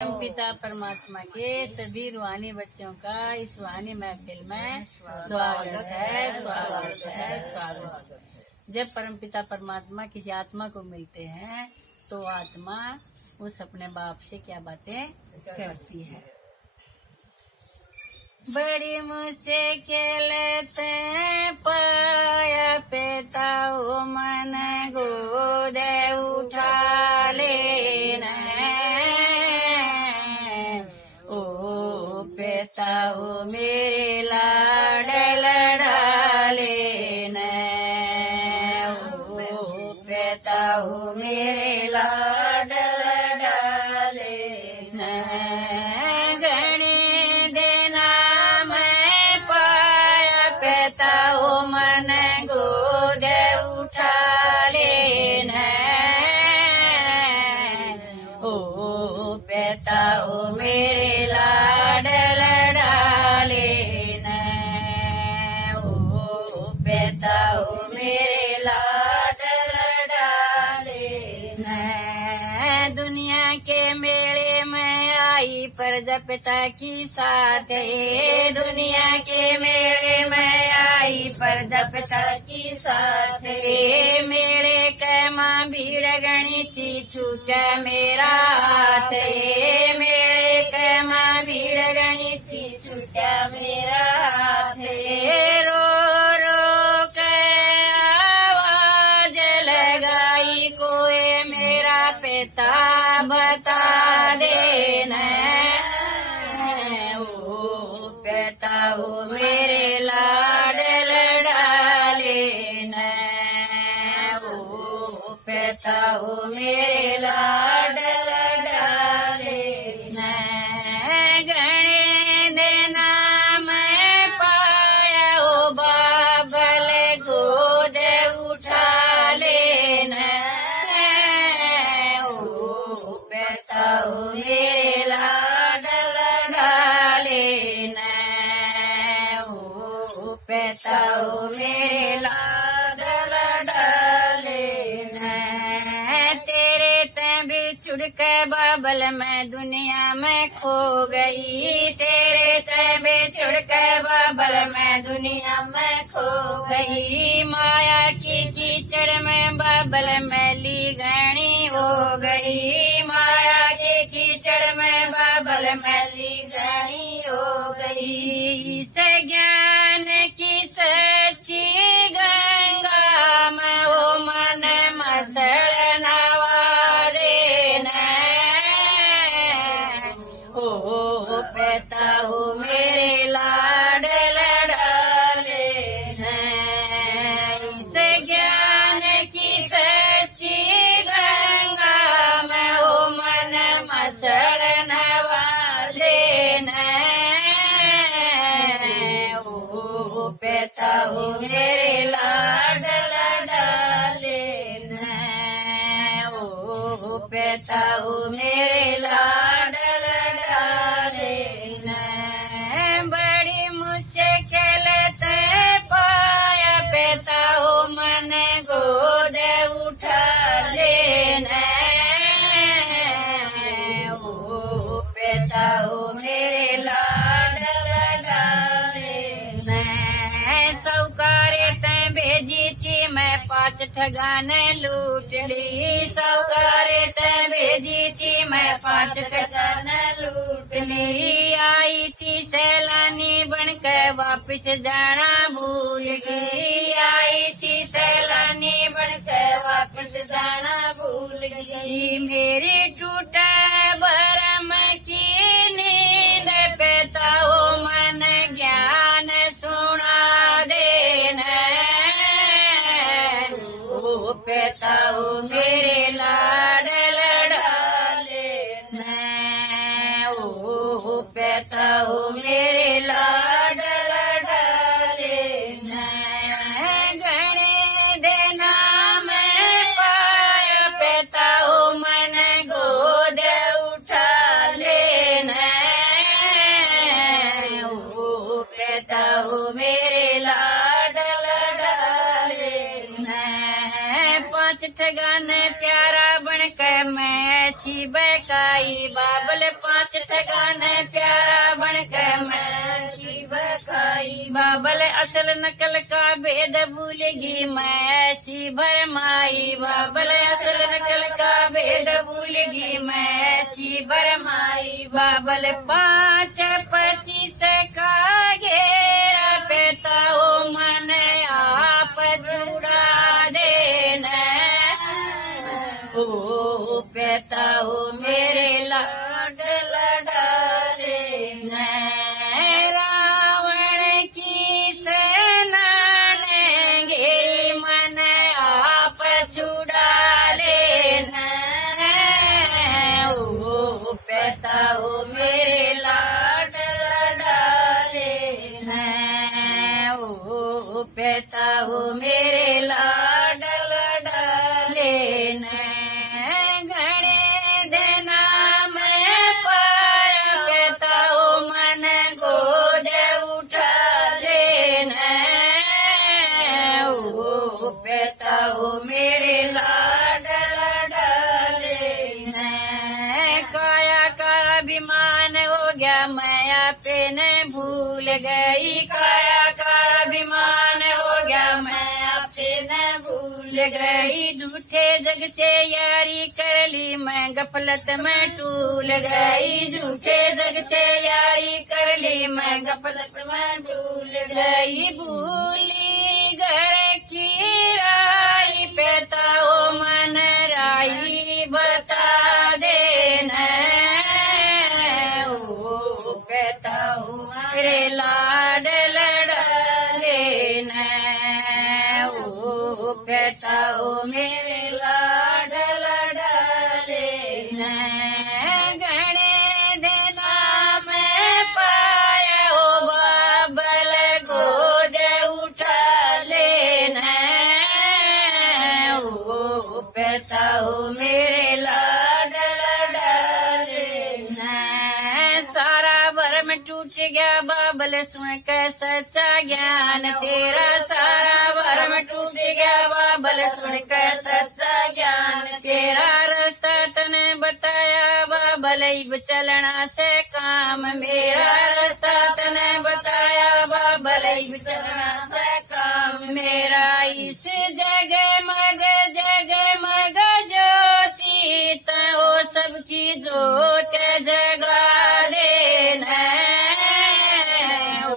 पिता परमात्मा के सभी रूहानी बच्चों का इस रूहानी महफिल में स्वागत है, स्वागत है, स्वागत है। जब परमपिता परमात्मा किसी आत्मा को मिलते हैं तो आत्मा उस अपने बाप से क्या बातें करती है। बड़ी मुश्किल से पाया पिता वो मन गोद उठा लेना, ओ पिता वो मेरे लाड लड़ा लेना, ओ पिता वो मेरे लाड लड़ा लेना। घने देना मैं पाया पिता वो मन गोद उठा लेना, ओ पिता वो मेरे लाड लड़ा लेना, ओ पिता वो मेरे लाड लड़ा लेना। दुनिया के मेले में आई प्रजापिता की साथ, दुनिया के मेले में आई प्रजापिता की साथ। मेले के माँ भीड़ गणी थी छूटा मेरा हाथ, मेले के माँ भीड़ गणी थी छूटा मेरा हाथ। रो रो के आवाज लगाई कोई मेरा पिता बता देना, ओ पिता वो मेरे लाड लड़ा लेना, ओ पिता वो मेरे लाड लड़ा लेना। गणे देना मैं पाया ओ बाबल गोद उठा लेना, ओ पिता वो मेरे लाड लड़ा लेना, ओ पिता वो मेरे लाड लड़ा लेना। तेरे ते बिछुड़ के बाबल मैं दुनिया में खो गई, तेरे ते बिछुड़ के बाबल मैं दुनिया में खो गई। माया की कीचड़ में बाबल मैली घनी हो गई, माया के कीचड़ में बाबल मैली घनी हो गई। इस ज्ञान की सच्ची गंगा में वो मन मसड़ नवा देना, ओ पिता वो मेरे लाड लड़ा लेना। इस ज्ञान की सच्ची गंगा में वो मन मसड़ नवा लेना, ओ पिता वो मेरे लाड लड़ा लेना, ओ पिता वो मेरे लाड लड़ा लेना। बड़ी मुश्किल से पाया पिता वो मन गोद उठा लेना, ओ पिता वो मेरे लाड लड़ा लेना। सौकारे ते भेजी थी मैं 5 ठगान लूट ली, सौकारे ते भेजी थी मैं 5 ठगान लूट ली। आई थी सैलानी बनकर वापिस जाना भूल गई, आई थी सैलानी बनकर वापिस जाना भूल गई। मेरी टूटा बरम की नींद पिता वो मन ज्ञान सुना देना, ओ पिता वो मेरे लाड लड़ा लेना, ओ पिता वो मेरे लाड लड़ा लेना। गणे देना मैं पाया पिता वो मन गोद उठा लेना, ओ पिता वो मेरे लाड लड़ा लेना। 5 ठगान प्यारा बन के मैं ऐसी बहकाई बाबल 5 ठिकाने प्यारा बन के मैं ऐसी बहकाई बाबल असल नकल का भेद भूलगी मैं ऐसी भरमाई बाबल असल नकल का भेद भूलगी मैं ऐसी भरमाई बाबल 5 25 का घेरा पेता हो मन आप छुड़ा देना ओ पेता हो मेरे लाड लड़ारे रावण की सेना ने घेरी मन आप छुड़ा लेना ओ पेता हो मेरे लाड लड़ारे ओ पेता हो मेरे लाड लड़ारे घने देना मैं पाया पेता हो मन गोद उठा लेना ओ पेता हो मेरे लाड लड़ारे काया का अभिमान हो गया मैं आपे न भूल गई काया का अभिमान हो गया मैं आपे न भूल गई झूठे जग से यारी कर ली मैं गफलत में टूल गई झूठे जग से यारी कर ली मैं गफलत में टूल गई भूली घर की राई पेता हो मन राई बता देना ओ पेता हो मेरे लाड लड़ा लेना ओ पेता हो मेरे लाड लड़ा लेना घने देना मैं पाया हो बाबल गोद उठा लेना ओ पेता हो मेरे लाड लड़ा लेना सारा भरम टूट गया बाबल सुन के सच्चा ज्ञान तेरा सारा भरम टूट गया बाबल सुन के सच्चा ज्ञान तेरा रास्ता तने बताया बाबल इब चलना से काम मेरा रास्ता तने बताया बाबल इब चलना से काम मेरा इस जगमग ज्योति तो सबकी जोत जगा देना ओ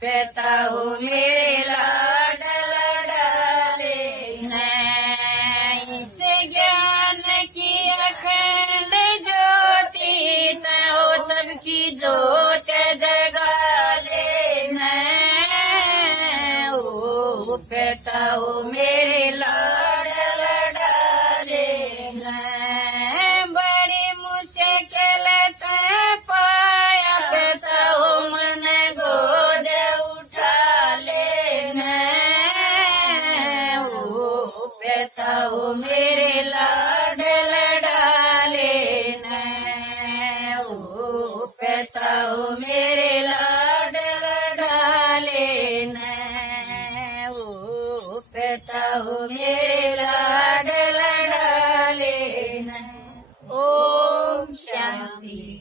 पेता हो मेरे लाड लड़ा लेना इस ज्ञान की अखंड ज्योति तो सबकी जोत जगा लेना ओ पेता हो मेरे लाड लड़ा लेना बड़ी मुश्किल से पाया पेता हो मन गोद उठा लेना ओ पेता हो मेरे लाड लड़ा लेना ओ पेता हो मेरे लाड लड़ा लेना ओ पेता हो मेरे लाड